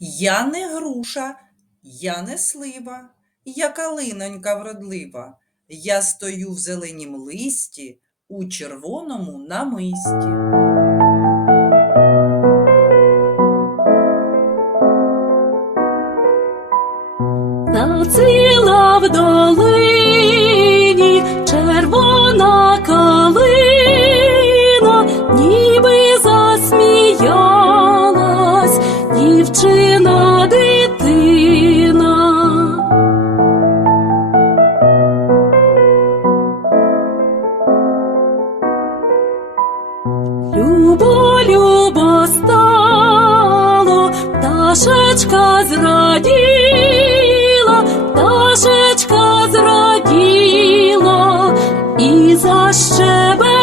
Я не груша, я не слива, я калинонька вродлива. Я стою в зеленім листі, у червоному намисті. Зацвіла в Любо, любо стало, пташечка зраділа, пташечка зраділа, і защебетала.